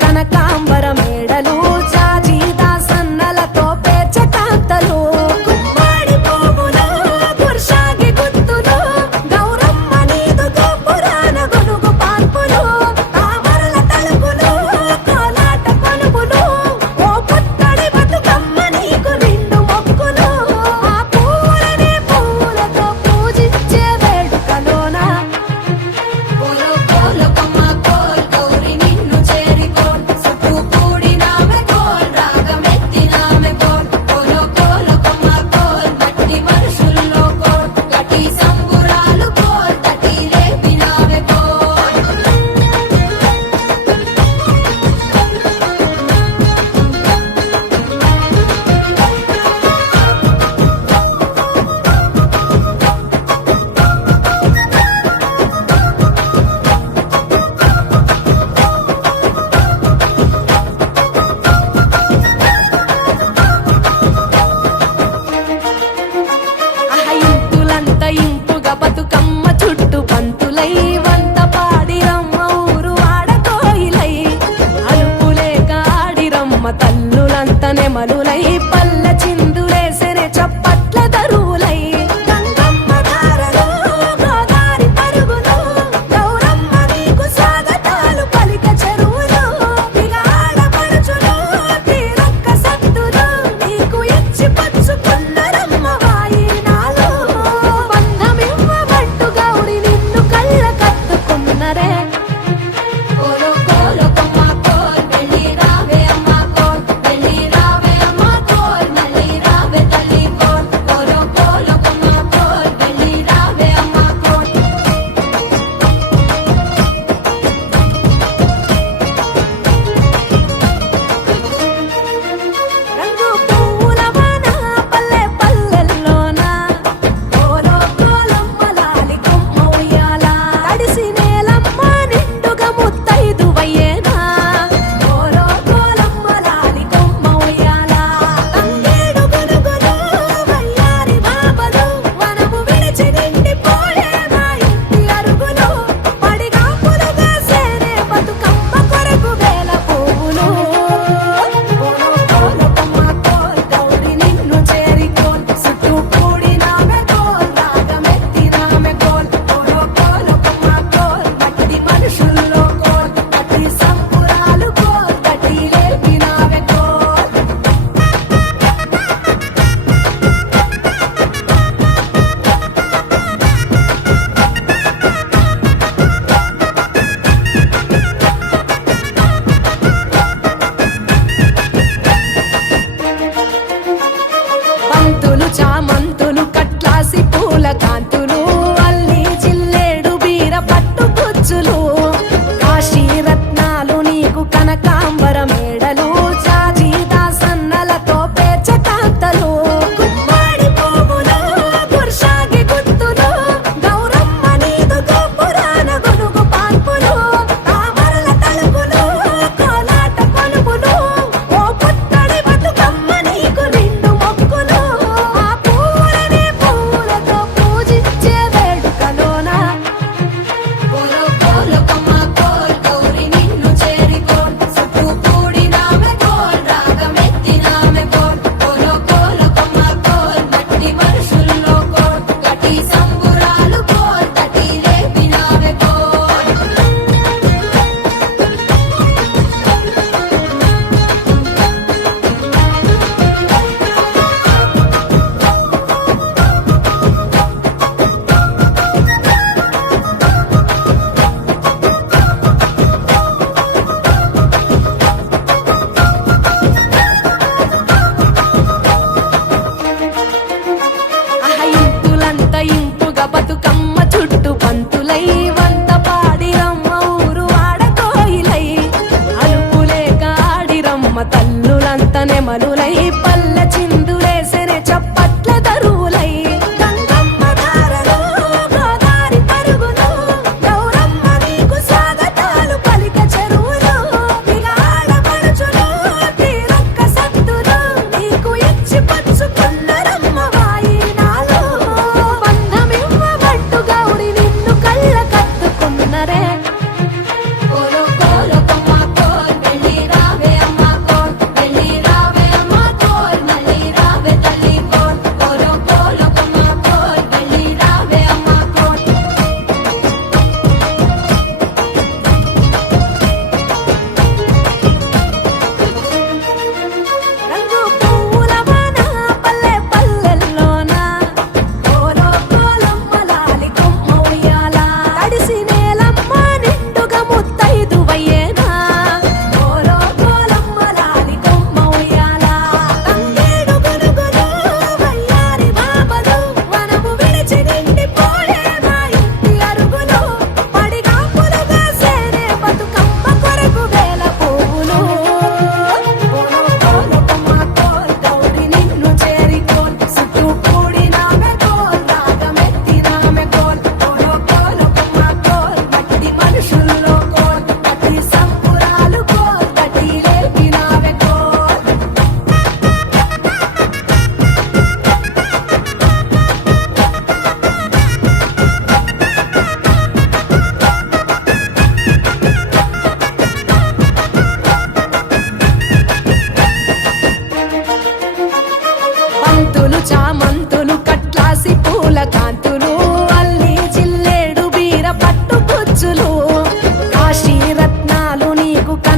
కనకాంబర మేడలు జాజీదా సన్నలతో పేర్చ కాంతలు గుమ్మడి పువ్వులు గుర్షాగి గుత్తులు గౌరమ్మ నీదుకు పురాణ గొలుగు పాన్పులు తామరల తలుపులు కోలాట కొలుపులు ఓ పుత్తడి బతుకమ్మ నీకు నిండు మొక్కులు ఆ పూలనే పూలతో పూజించే వేడుకలోన కోలు కోలు కొమ్మ కోల్ గౌరి నిన్ను చేరి కోల్ చుట్టూ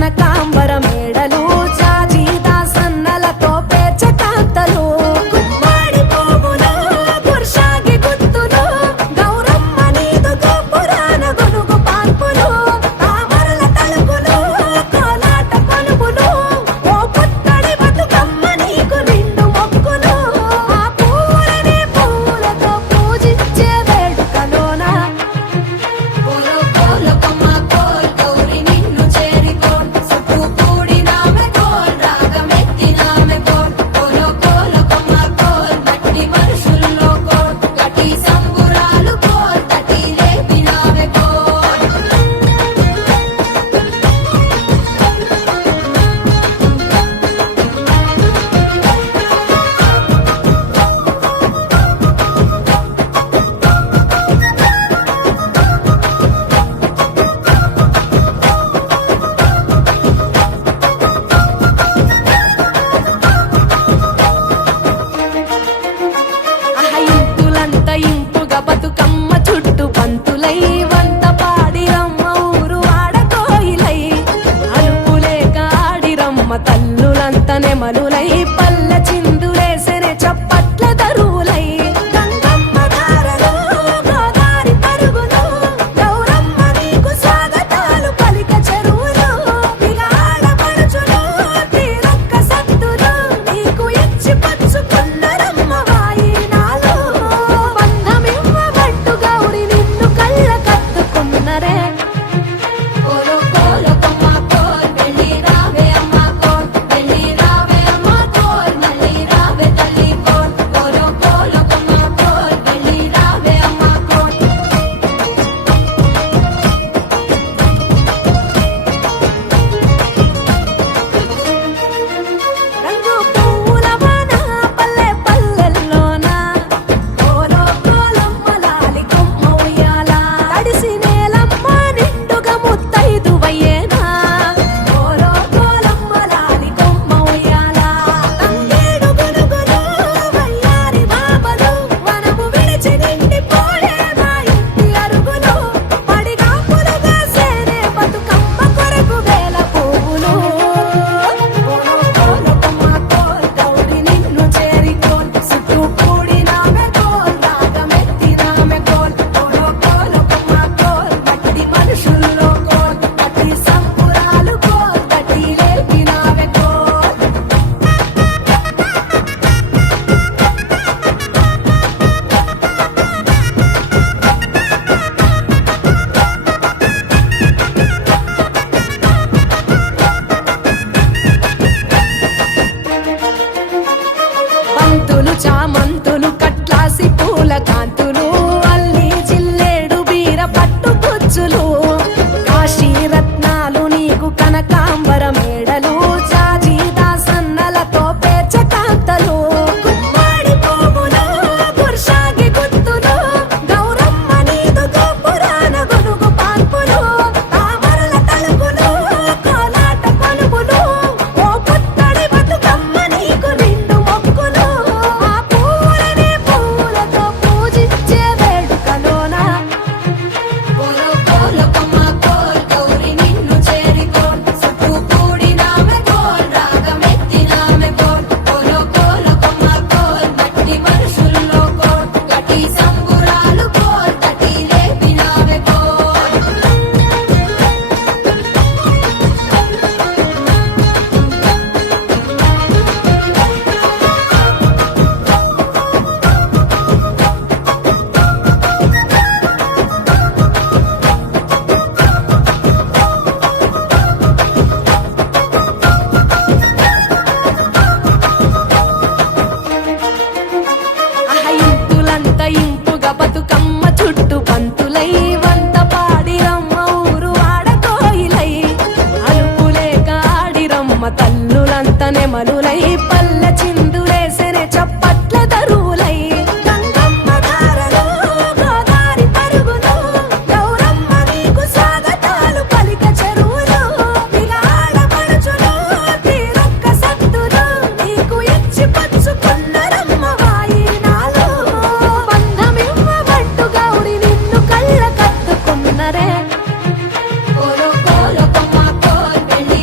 కనకాంబర మేడలు జాజి దాసన్నలతో పేర్చే కాంతలు గుమ్మడి పువ్వులు గుర్షాగి గుత్తులు గౌరమ్మ నీదు గోపురాన గొనుగు పాన్పులు తామరల తలుపులు కోలాట కొలుపులు ఓ పుత్తడి బతుకమ్మ నీకు నిండు మొక్కులు ఆ పూలనే పూలతో పూజించే వేడుకలోన కోలో కోలో కొమ్మ కోల్ గౌరి నిన్ను చేరికోల్ చుట్టూ కూడినామె కోల్ రాగమెత్తినామె కోల్ కోలో కోలో కొమ్మ కోల్ మట్టి మనుషుల్లో కోల్ గట్టి సంబురాలు కోల్ తటి లేపినామె కోల్ ఇంపులంత ఇంపుగా బతుకమ్మ చుట్టూ పంతులై వంత పాడిరమ్మ ఊరు ఆడకోయిలై అలుపులేక ఆడిరమ్మ తల్లులంత నెమలులై పల్ల చిందులేసెనే చప్పట్ల దరువులై గంగమ్మ దారలు గోదారి పరుగులు గౌరమ్మ నీకు స్వాగతాలు పలిక చెరువులు ఇక ఆడపడుచులు తీరొక్క సత్తులు నీకు ఇచ్చి పచ్చుకున్నరమ్మ వాయినాలు బంధమివ్వబట్టు గౌరి నిన్ను కళ్ళ కత్తుకున్నరే కోలో కోలో కొమ్మ కోల్ వెళ్ళి రావే అమ్మ కోల్ వెళ్ళి రావే అమ్మ కోల్ మళ్ళీ రావే తల్లి కోల్ కోలో కోలో కొమ్మ కోల్ వెళ్ళి రావే అమ్మ కోల్ రంగు పువ్వుల వాన పల్లె పల్లెల్లోన కోలో కోలమ్మ లాలి కొమ్మ ఉయ్యాల తడిసి నేలమ్మ నిండుగా ముత్తైదువయ్యేనా కోలో కోలమ్మ లాలి కొమ్మ ఉయ్యాల తంగేడు గునుగులు వయ్యారి బాబలు వనము విడిచి నిండిపోయే మా ఇంటి అరుగులు పడిగాపులుగా సేనే బతుకమ్మ కొరకు వేల పువ్వులు కోలో కోలో కొమ్మ కోల్ గౌరి నిన్ను చేరికోల్ చుట్టూ కూడినామె కోల్ రాగమెత్తినామె కోల్ కోలో కోలో కొమ్మ కోల్ మట్టి మనుషుల్లో కోల్ గట్టి సంబురాలు కోల్ తటి లేపినామె కోల్ బంతులు చామంతులు కట్లాసి పూల కాంతులు అల్లి జిల్లేడు బీర పట్టు గుచ్చులు కాశీ రత్నాలు నీకు కనకాంబర మేడలు జాజి దాసన్నలతో పేర్చే కాంతలు గుమ్మడి పువ్వులు గుర్షాగి గుత్తులు గౌరమ్మ నీదు గోపురాన గొనుగు పాన్పులు తామరల తలుపులు కోలాట కొలుపులు ఓ పుత్తడి బతుకమ్మ నీకు నిండు మొక్కులు ఆ పూలనే పూలతో పూజించే వేడుకలోన కోలో కోలో కొమ్మ కోల్ గౌరి నిన్ను చేరికోల్ చుట్టూ కూడినామె కోల్ రాగమెత్తినామె కోల్ కోలో కోలో కొమ్మ కోల్ మట్టి మనుషుల్లో కోల్ గట్టి సంబురాలు కోల్ తటి లేపినామె కోల్ ఇంపులంత ఇంపుగా బతుకమ్మ చుట్టూ పంతులై వంత పాడిరమ్మ ఊరు ఆడకోయిలై అలుపులేక ఆడిరమ్మ తల్లులంత నెమలులై పల్ల చిందులేసెనే చప్పట్ల దరువులై గంగమ్మ దారలు గోదారి పరుగులు గౌరమ్మ నీకు స్వాగతాలు పలిక చెరువులు ఇక ఆడపడుచులు తీరొక్క సత్తులు నీకు ఇచ్చి పచ్చుకున్నరమ్మ వాయినాలు బంధమివ్వబట్టు గౌరి నిన్ను కళ్ళ కత్తుకున్నరే కోలో కోలో కొమ్మ కోల్ వెళ్ళి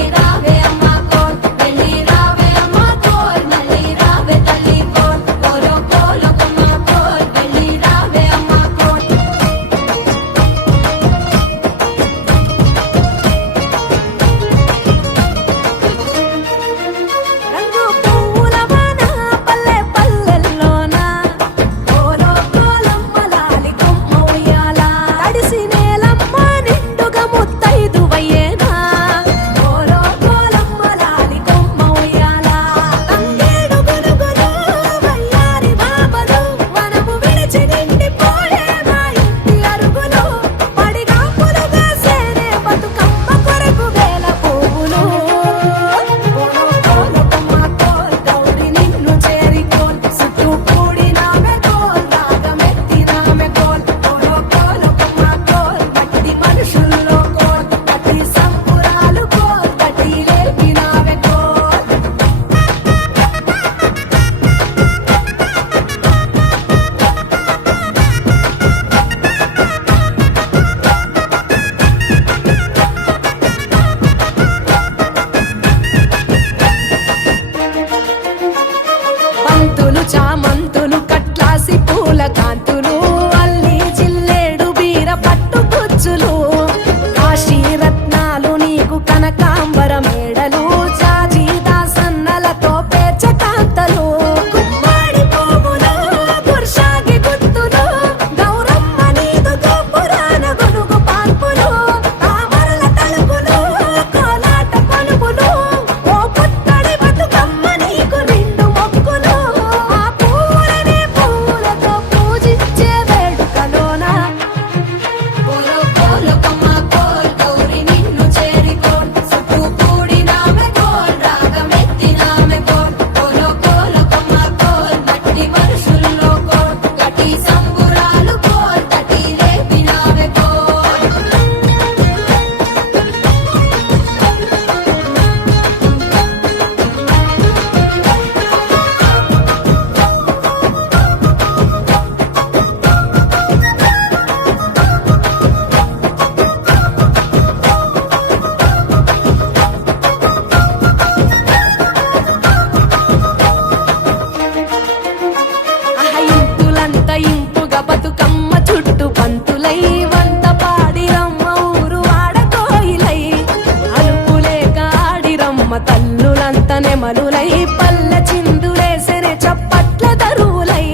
తల్లులంత నెమలులై పల్లె చిందులేసెనే చప్పట్ల దరువులై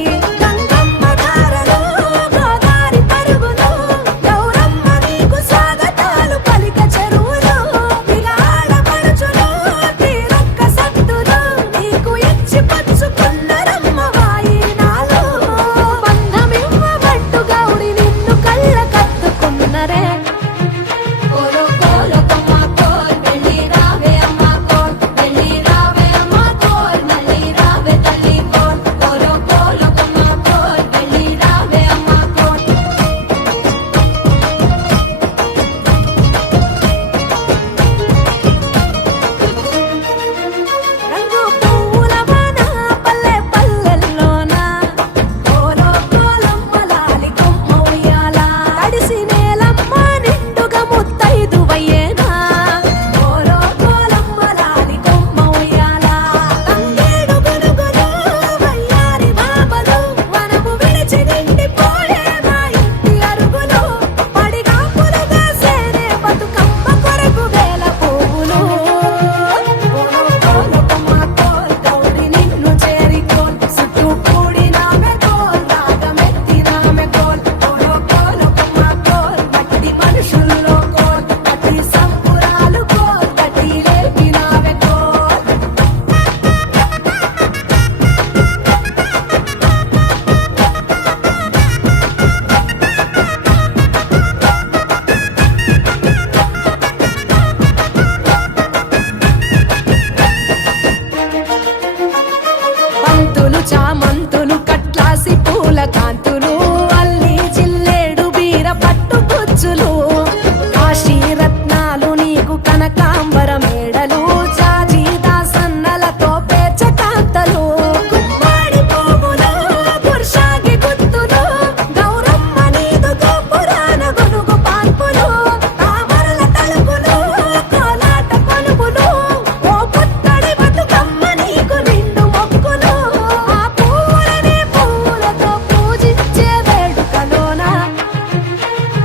గంగమ్మ ధారలు గోదారి పరుగులు గౌరమ్మ నీకు స్వాగతాలు పలిక చెరువులు దిగాడ పడుచులు తీరొక్క సత్తులు నీకు ఇచ్చి పచ్చుకున్నరమ్మ వాయినాలు బంధమివ్వబట్టు గౌరి నిన్ను కళ్ళ కత్తుకున్నరే కోలో కోలో కొమ్మ కోల్ వెళ్ళి రావే అమ్మ కోల్ వెళ్ళి రావే అమ్మ కోల్ మళ్ళీ రావే తల్లి కోల్ కోలో కోలో కొమ్మ కోల్ వెళ్ళి రావే అమ్మ కోల్ రంగు పువ్వుల వాన పల్లె పల్లెల్లోన కోలో కోలమ్మ లాలి కొమ్మ ఉయ్యాల తడిసి నేలమ్మ నిండుగా ముత్తైదువయ్యేనా కోలో కోలమ్మ లాలి కొమ్మ ఉయ్యాల తంగేడు గునుగులు వయ్యారి బాబలు వనము విడిచి నిండిపోయే మా ఇంటి అరుగులు పడిగా పులుగాసేనే బతుకమ్మ కొరకు వేల పువ్వులు కోలో కోలో కొమ్మ కోల్ గౌరి నిన్ను చేరికోల్ చుట్టూ కూడినామె కోల్ రాగమెత్తినామె కోల్ కోలో కోలో కొమ్మ కోల్ మట్టి మనుషుల్లో కోల్ మట్టి సంపురాలు కోల్ కట్టి లేపినామె కోల్ బంతులు చామంతులు కట్లాసి పూల కాంతులు అల్లి జిల్లేడు బీర పట్టు గుచ్చులు కాశీ రత్నాలు నీకు కనకాంబర మేడలు జాజి దాసన్నలతో పేర్చ కాంతలు గుమ్మాడి పువ్వులు పురుషాగి గుత్తులు గౌరమ్మ నీదు గోపురాన గొనుగు పాన్పులు తామరల తలుపులు కోలాట కొలుపులు ఓ పుత్తడి బతుకమ్మ నీకు నిండు మొక్కులు ఆ పూలనే పూలతో పూజించే వేడుకలోన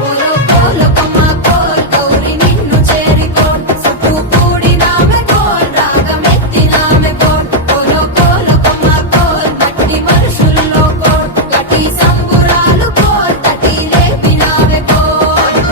కోలో కోలో కొమ్మ కోల్ గౌరి నిన్ను చేరికోల్ చుట్టూ కూడినామె కోల్ రాగమెత్తినామె కోల్ కోలో కోలో కొమ్మ కోల్ మట్టి మనుషుల్లో కోల్ గట్టి సంబురాలు కోల్ తట్టి లేపినామె కోల్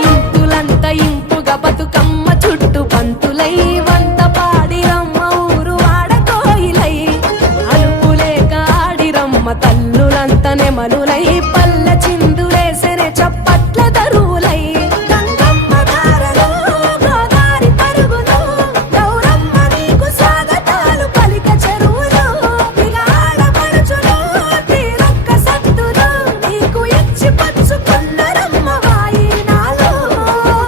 ఇంపులంత ఇంపుగా బతుకమ్మ చుట్టూ పంతులై వంత పాడిరమ్మ ఊరు వాడకోయిలై అలుపులేక ఆడిరమ్మ తల్లులంత నెమలులై పల్లె చిందులేసెనే చప్పట్ల దరువులై గంగమ్మ ధారలు గోదారి పరుగులు గౌరమ్మ నీకు స్వాగతాలు పలిక చెరువులు దిగాడ పడుచులు తీరొక్క సత్తులు నీకు ఇచ్చి పచ్చుకున్నరమ్మ వాయినాలు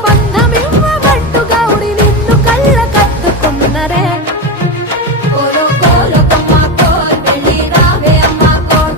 బంధమివ్వబట్టు గౌరి నిన్ను కళ్ళ కత్తుకున్నరే కోలో కోలో కొమ్మ కోల్ వెళ్ళి రావే అమ్మ కోల్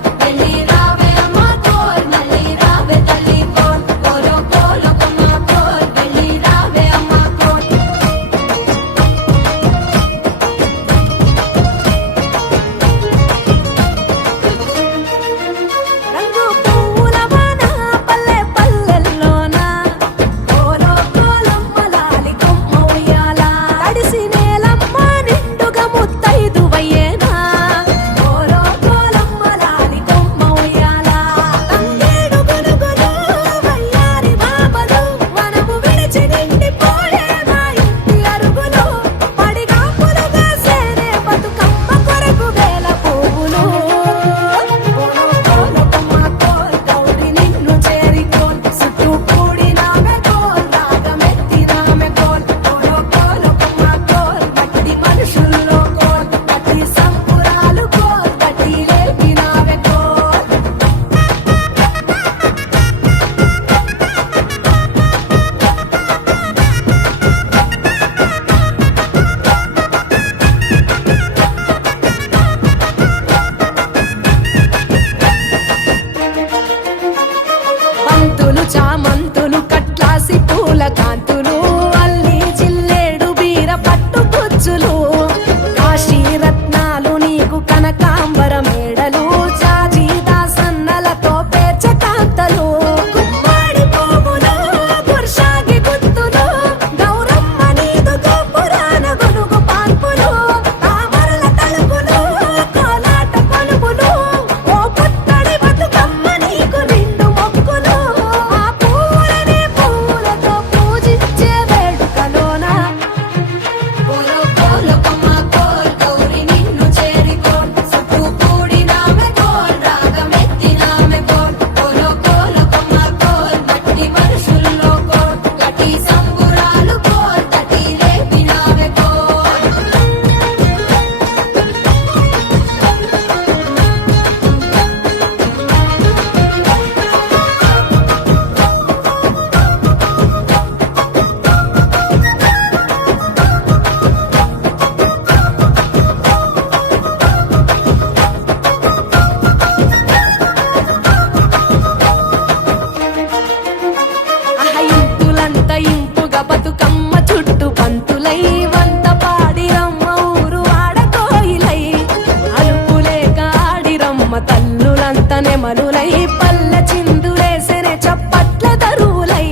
తల్లులంత నెమలులై పల్లె చిందులేసెనే చప్పట్ల దరువులై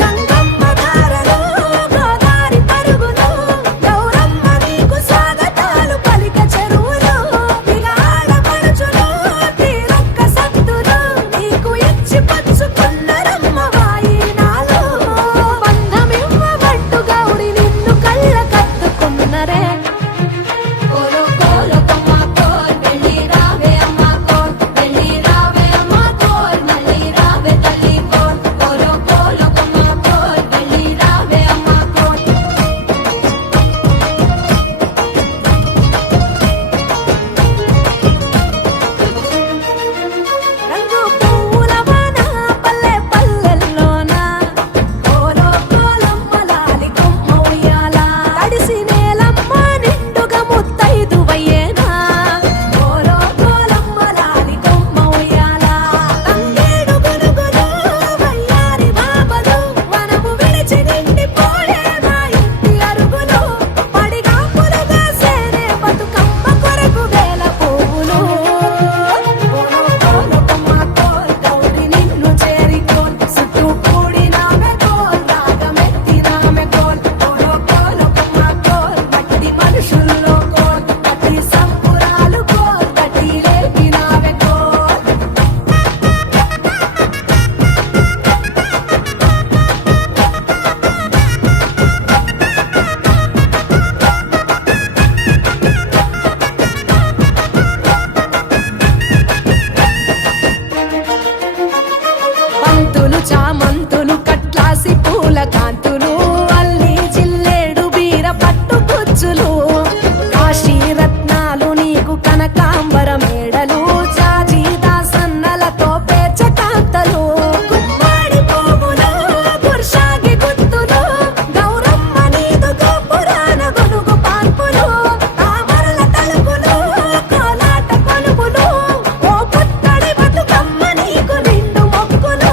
గంగమ్మ ధారలో గోదారి పరుగులో గౌరమ్మ నీకు స్వాగతాలు పలిక చెరువులో ఇక ఆడపడుచులు తీరొక్క సత్తులు నీకు ఇచ్చి పంచుకున్నరమ్మ వాయినాలు బంధమివ్వబట్టు గౌరి నిన్ను కళ్ళ కత్తుకున్నరే కోలో కోలో కొమ్మ కోల్ వెళ్ళి రావే అమ్మ కోల్ వెళ్ళి రావే అమ్మ కోల్ మళ్ళీ రావే తల్లి కోల్ కోలో కోలో కొమ్మ కోల్ వెళ్ళి రావే అమ్మ కోల్ రంగు పువ్వుల వాన పల్లె పల్లెల్లోన కోలో కోలమ్మ లాలి కొమ్మ ఉయ్యాల తడిసి నేలమ్మ నిండుగా ముత్తైదువయ్యేనా కోలో కోలమ్మ లాలి కొమ్మ ఉయ్యాల తంగేడు గునుగులు వయ్యారి బాబలు వనము విడిచి నిండిపోయే మా ఇంటి అరుగులు పడిగా పురుగేసేనే బతుకమ్మ కొరకు వేల పువ్వులు కోలో కోలో కొమ్మ కోల్ గౌరి నిన్ను చేరికోల్ చుట్టూ కూడినామె కోల్ రాగమెత్తినామె కోల్ కోలో కోలో కొమ్మ కోల్ మట్టి మనుషుల్లో కోల్ కట్టి సంపురాలు కోల్ కట్టి లేపినామె కోల్ పంతులు చామంతులు కట్లాసి పూల కాంతులు అల్లి జిల్లేడు బీర పట్టు గుచ్చులు కాశీ రత్నాలు నీకు కనకాంబర మేడలు జాజి దాసన్నలతో పేర్చ కాంతలు గుమ్మాడి పువ్వులు గుర్షాగి గుత్తులు గౌరమ్మ నీదు గోపురాన గొనుగు పాన్పులు తామరల తలుపులు కోలాట కొలుపులు ఓ పుత్తడి బతుకమ్మ నీకు నిండు మొక్కులు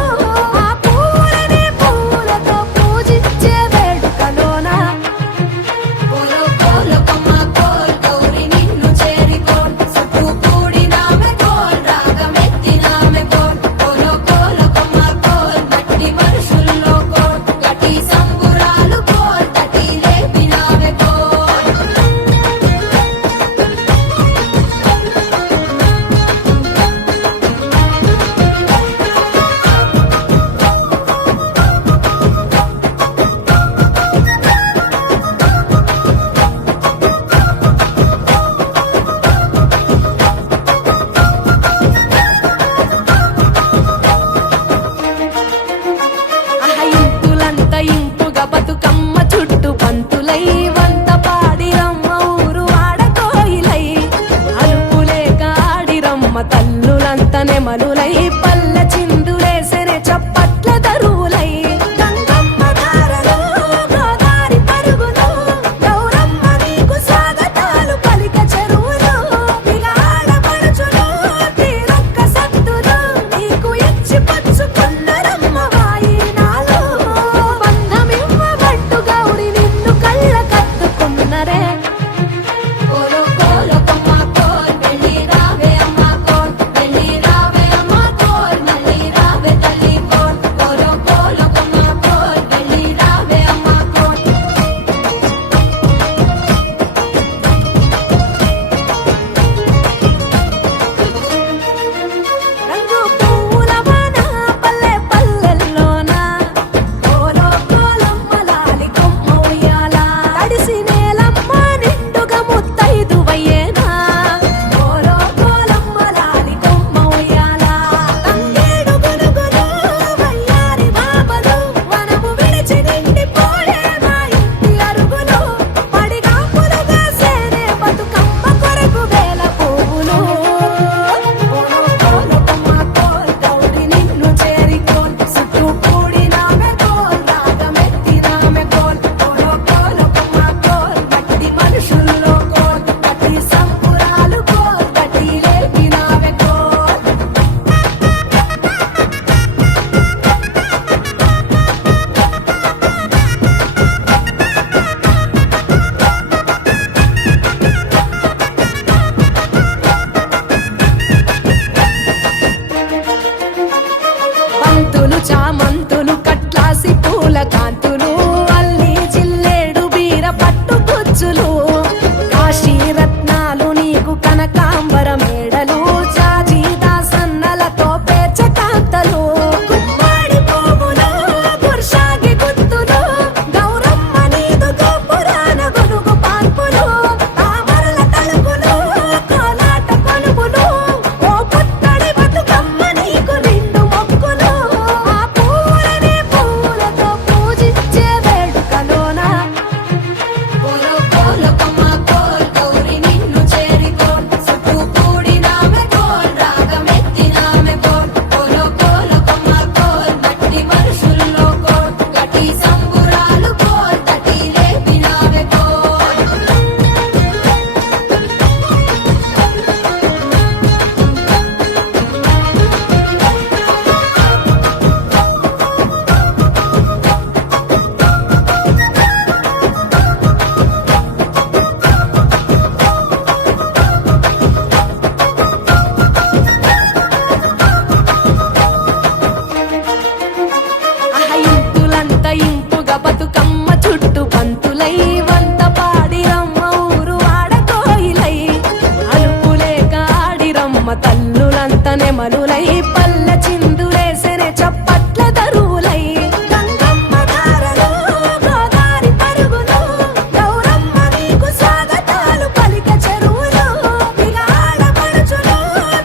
ఆ పూలనే పూలతో పూజించే వేడుకలోన కోలో కోలో కొమ్మ కోల్ గౌరి నిన్ను చేరికోల్ చుట్టూ కూడినామె కోల్ రాగమెత్తినామె కోల్ కోలో కోలో కొమ్మ కోల్ మట్టి మనుషుల్లో కోల్ గట్టి సంబురాలు కోల్ తట్టి లేపినామె కోల్ ఇంపులంత ఇంపుగా బతుకమ్మ చుట్టూ పంతులై వంత పాడిరమ్మ ఊరు ఆడకోయిలై అలుపులేక ఆడిరమ్మ తల్లులంత నెమలులై పల్లె చిందులేసెనే చప్పట్ల దరువులై గంగమ్మ ధారలో గోదారి పరుగులో గౌరమ్మ నీకు స్వాగతాలు పలిక చెరువులో ఇక ఆడపడుచులు తీరొక్క సత్తులు నీకు ఇచ్చి పంచుకున్నరమ్మ వాయినాలు బంధమివ్వబట్టు గౌరి నిన్ను కళ్ళ కత్తుకున్నరే కోలో కోలో కొమ్మ కోల్ వెళ్ళి రావే అమ్మ కోల్ వెళ్ళి రావే అమ్మ కోల్ చామంతులు కట్లాసి పూల కాంతులు అల్లి జిల్లేడు బీర పట్టు గుచ్చులు కాశీ రత్నాలు నీకు కనకాంబర మేడలు జాజి దాసన్నలతో పేచ కాంతలు గుమ్మాడి పువ్వులు గుర్షాగి గుత్తులు గౌరమ్మ నీదు గోపురాన గొలుగు పాన్పులు తామరల తలుపులు కోలాట కొలుపులు ఓ పుత్తడి బతుకమ్మ నీకు నిండు మొక్కులు ఆ పూలనే పూలతో పూజించే వేడుకలోన కోలో కోలో కొమ్మ కోల్ గౌరి నిన్ను చేరికోల్ చుట్టూ కూడినామె కోల్ రాగమెత్తినామె కోల్ కోలో కోలో కొమ్మ కోల్ మట్టి మనుషుల్లో కోల్ గట్టి సంబురాలు కోల్ తటి లేపినామె కోల్ ఇంపులంత ఇంపుగా బతుకమ్మ చుట్టూ పంతులై వంత పాడిరమ్మ ఊరు ఆడకోయిలై అలుపులేక ఆడిరమ్మ తల్లులంత నెమలులై పల్ల చిందులేసెనే చప్పట్ల దరువులై గంగమ్మ ధారలు గోదారి పరుగులు గౌరమ్మ నీకు స్వాగతాలు పలిక చెరువులు ఇక ఆడపడుచులు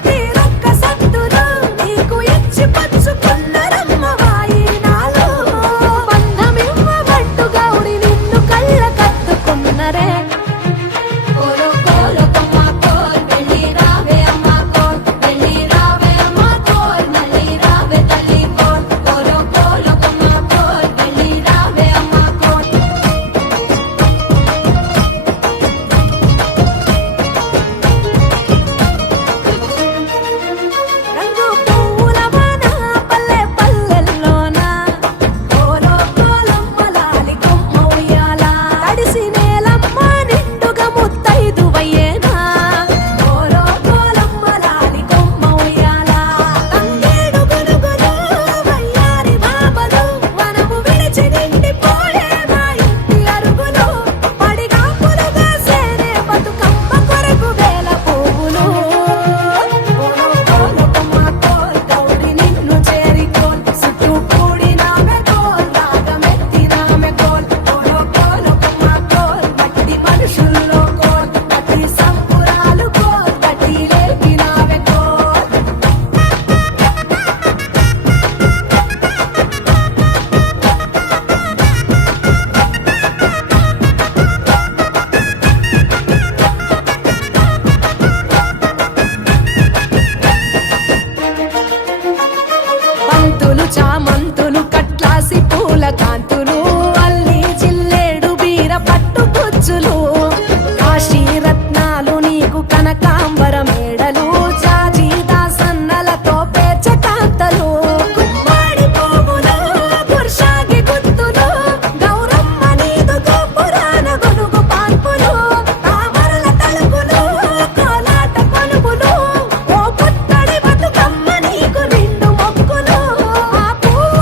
తీరొక్క సత్తులు నీకు ఇచ్చి పచ్చుకున్నరమ్మ వాయినాలు బంధమివ్వబట్టు గౌరి నిన్ను కళ్ళ కత్తుకున్నరే కోలో కోలో కొమ్మ కోల్ వెళ్ళి రావే అమ్మ కోల్ వెళ్ళి రావే అమ్మ కోల్ మళ్ళీ రావే తల్లి కోల్ కోలో కోలో కొమ్మ కోల్ వెళ్ళి రావే అమ్మ కోల్ రంగు పువ్వుల వాన పల్లె పల్లెల్లోన కోలో కోలమ్మ లాలి కొమ్మ ఉయ్యాల తడిసి నేలమ్మ నిండుగా ముత్తైదువయ్యేనా కోలో కోలమ్మ లాలి కొమ్మ ఉయ్యాల తంగేడు గునుగులు వయ్యారి బాబలు వనము విడిచి నిండిపోయే మా ఇంటి అరుగులు పడిగా పులుగా సేనే బతుకమ్మ కొరకు వేల పువ్వులు కోలో కోలో కొమ్మ కోల్ గౌరి నిన్ను చేరికోల్ చుట్టూ కూడినామె కోల్ రాగమెత్తినామె కోల్ కోలో కోలో కొమ్మ కోల్ మట్టి మనుషుల్లో కోల్ గట్టి సంపురాలు కోల్ తటి లేపినామె కోల్ పంతులు చామంతులు కట్లాసి పూల కాంతులు అల్లి జిల్లేడు బీర పట్టు గుచ్చులు కాశీ రత్నాలు నీకు కనకాంబర మేడలు జాజి దాసన్నలతో పేచ కాంతలు గుమ్మాడి పువ్వులు గుర్షాగి గుత్తులు గౌరమ్మ నీదు గోపురాన గొలుగు పాన్పులు తామరల తలుపులు కోలాట కొలుపులు ఓ పుత్తడి బతుకమ్మ నీకు నిండు మొక్కులు ఆ పూలనే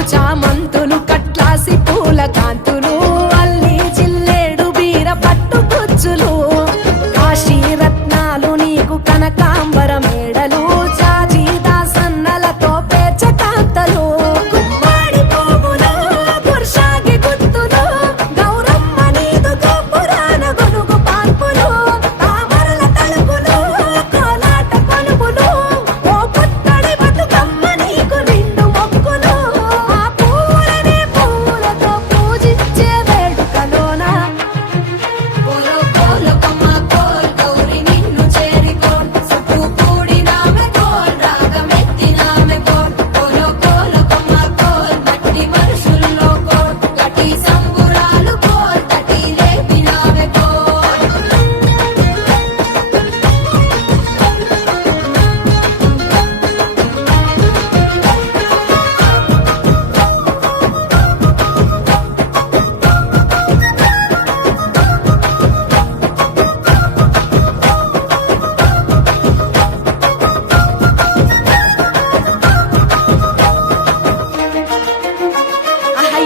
బంతులు చామంతులు కట్లాసి పూల కాంతులు అల్లి జిల్లేడు బీర పట్టు గుచ్చులు కాశీ రత్నాలు నీకు కనకాంబర మేడలు జాజి దాసన్నలతో పేర్చ కాంతలు గుమ్మాడి పువ్వులు గుర్షాగి గుత్తులు గౌరమ్మ నీదు గోపురాన గొనుగు పాన్పులు తామరల తలుపులు కోలాట కొలుపులు ఓ పుత్తడి బతుకమ్మ నీకు నిండు మొక్కులు ఆ పూలనే పూలతో పూజించే వేడుకలోన కోలో కోలో కొమ్మ కోల్ గౌరి నిన్ను చేరికోల్ చుట్టూ కూడినామె కోల్ రాగమెత్తినామె కోల్ కోలో కోలో కొమ్మ కోల్ మట్టి మనుషుల్లో కోల్ గటి సంబురాలు కోల్ తటి లేపినామె కోల్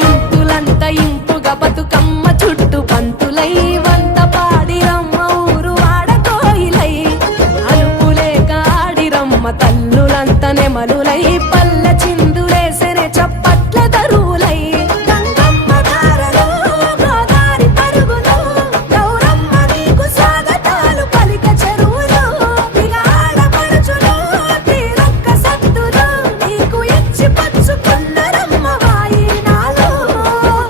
ఇంపులంత ఇంపుగా బతుకమ్మ చుట్టూ పంతులై వంత పాడిరమ్మ ఊరు వాడకోయిలై అలుపులేక ఆడిరమ్మ తల్లులంత నెమలులై పల్ల చిందులేసెనే చప్పట్ల దరువులై గంగమ్మ ధారలు గోదారి పరుగులు గౌరమ్మ నీకు స్వాగతాలు పలిక చెరువులు ఇక ఆడపడుచులు తీరొక్క సత్తులు నీకు ఇచ్చి పంచుకున్నరమ్మ వాయినాలు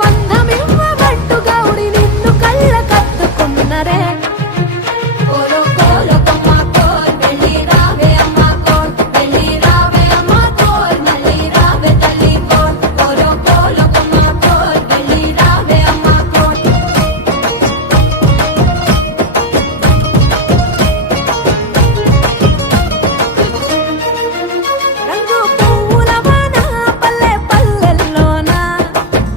బంధమివ్వబట్టు గౌరి నిన్ను కళ్ళ కత్తుకున్నరే కోలో కోలో కొమ్మ కోల్ వెళ్ళి రావే అమ్మ కోల్ వెళ్ళి రావే అమ్మ కోల్ మళ్ళీ రావే తల్లి కోల్ కోలో కోలో కొమ్మ కోల్ వెళ్ళి రావే అమ్మ కోల్ రంగు పువ్వుల వాన పల్లె పల్లెల్లోన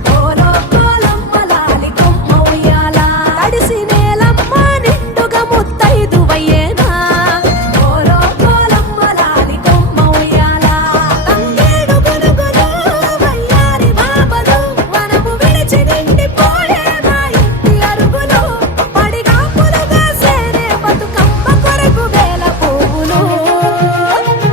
కోలో కోలమ్మ లాలి కొమ్మ ఉయ్యాల తడిసి నేలమ్మ నిండుగా ముత్తైదువయ్యేనా కోలో కోలమ్మ లాలి కొమ్మ ఉయ్యాల తంగేడు గునుగులు వయ్యారి బాబలు వనము విడిచి నిండిపోయే మా ఇంటి అరుగులు పడిగా పులుగా సేనే బతుకమ్మ కొరకు వేల పువ్వులు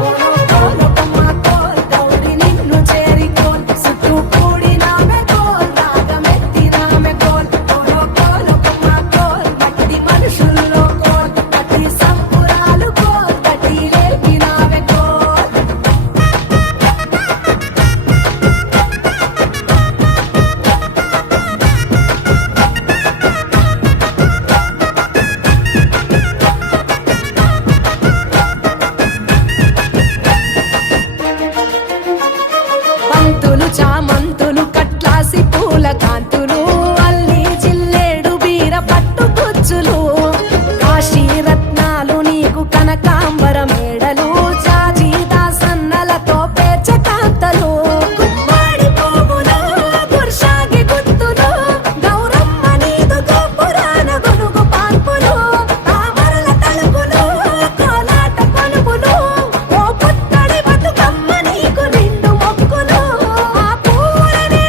కోలో కోలో కొమ్మ కోల్ గౌరి నిన్ను చేరికోల్ చుట్టూ కూడినామె కోల్ రాగమెత్తినామె కోల్ కోలో కోలో కొమ్మ కోల్ మట్టి మనుషుల్లో కోల్ గటి సంపురాలు కోల్ గటి లేపినామె కోల్ బంతులు చామంతులు కట్లాసి పూల కాంతులు అల్లి జిల్లేడు బీర పట్టు గుచ్చులు కాశీ రత్నాలు నీకు కనకాంబర మేడలు జాజి దాసన్నలతో పేర్చ కాంతలు గుమ్మాడి పువ్వులు గుర్షాగి గుత్తులు గౌరమ్మ నీదు గోపురాన గొనుగు పాన్పులు తామరల తలుపులు కోలాట కొలుపులు ఓ పుత్తడి బతుకమ్మ నీకు నిండు మొక్కులు ఆ పూలనే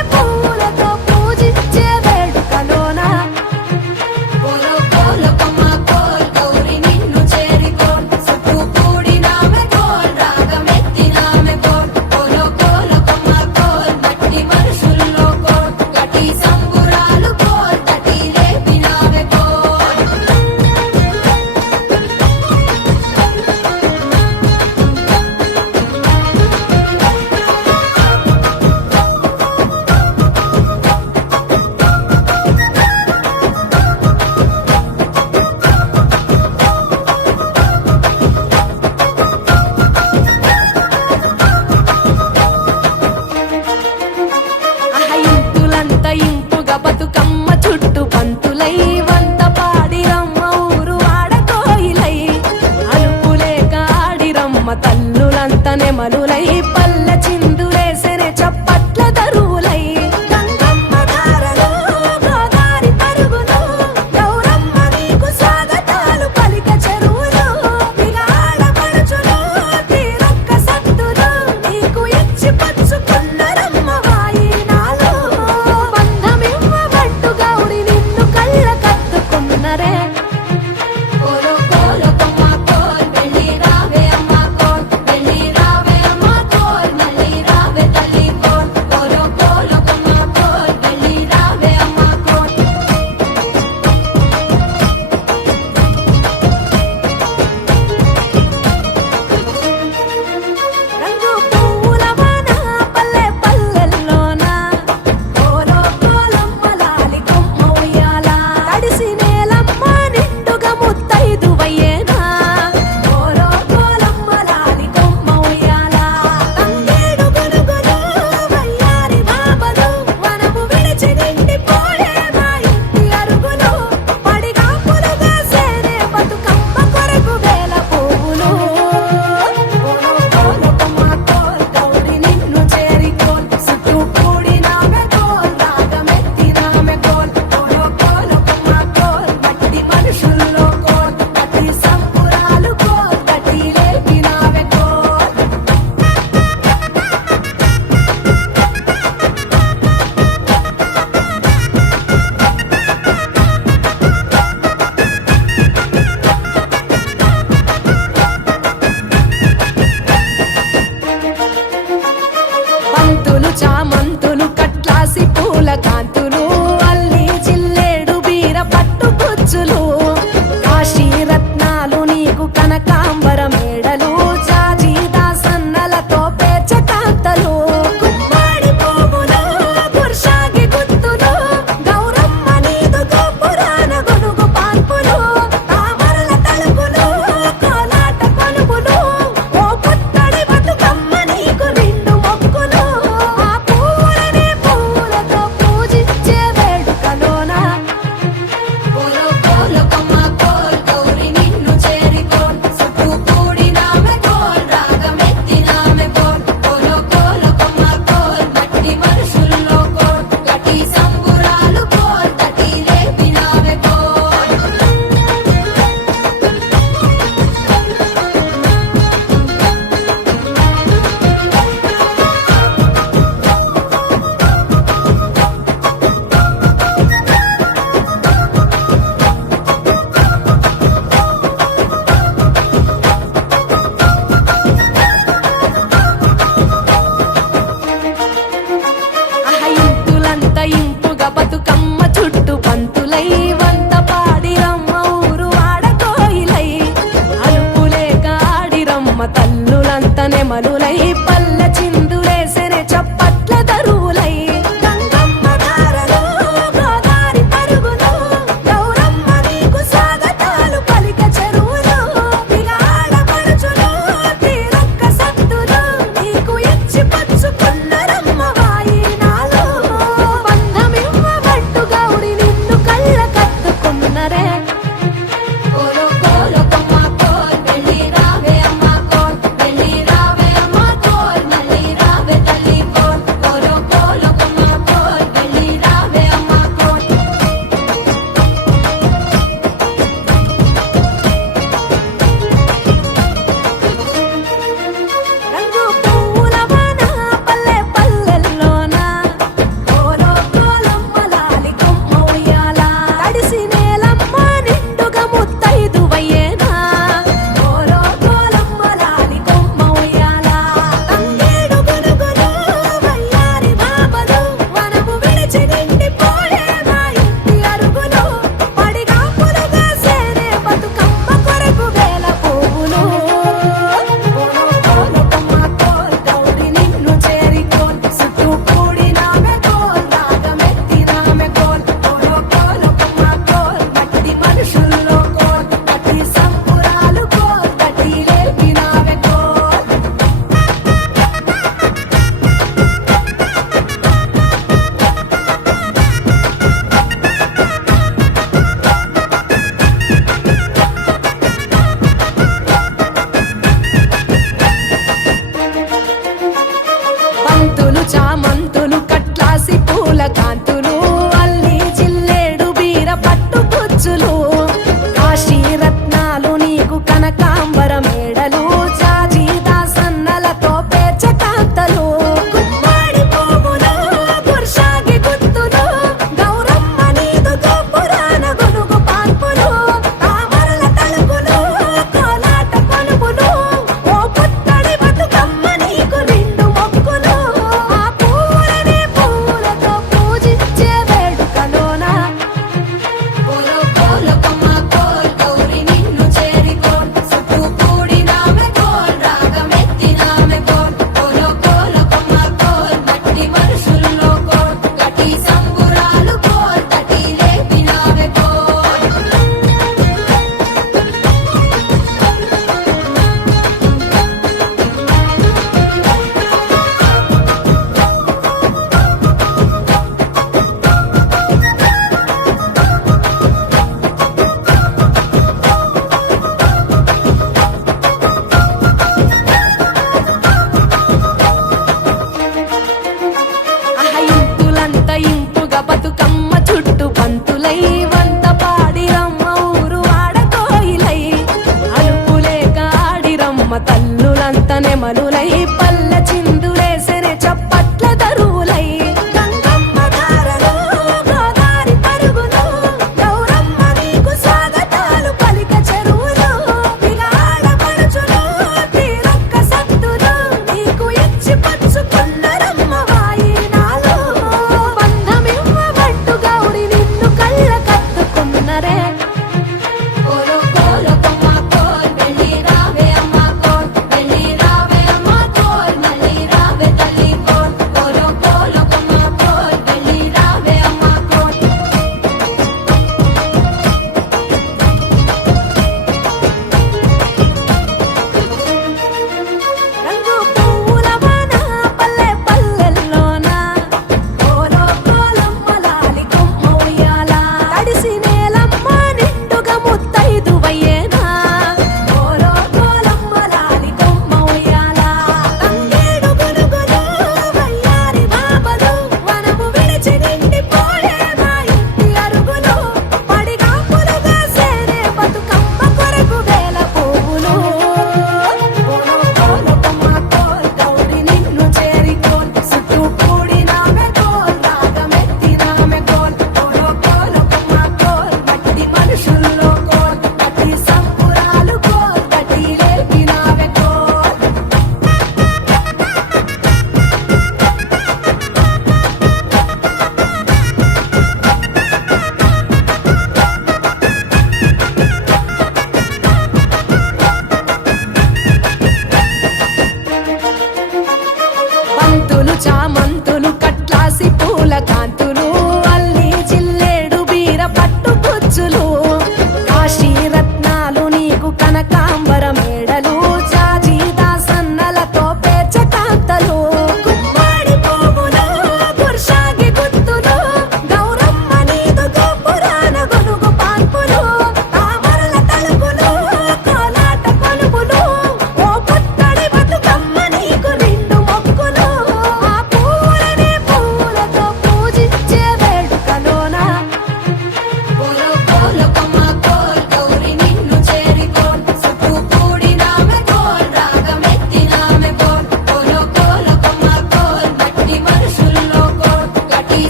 చామంతి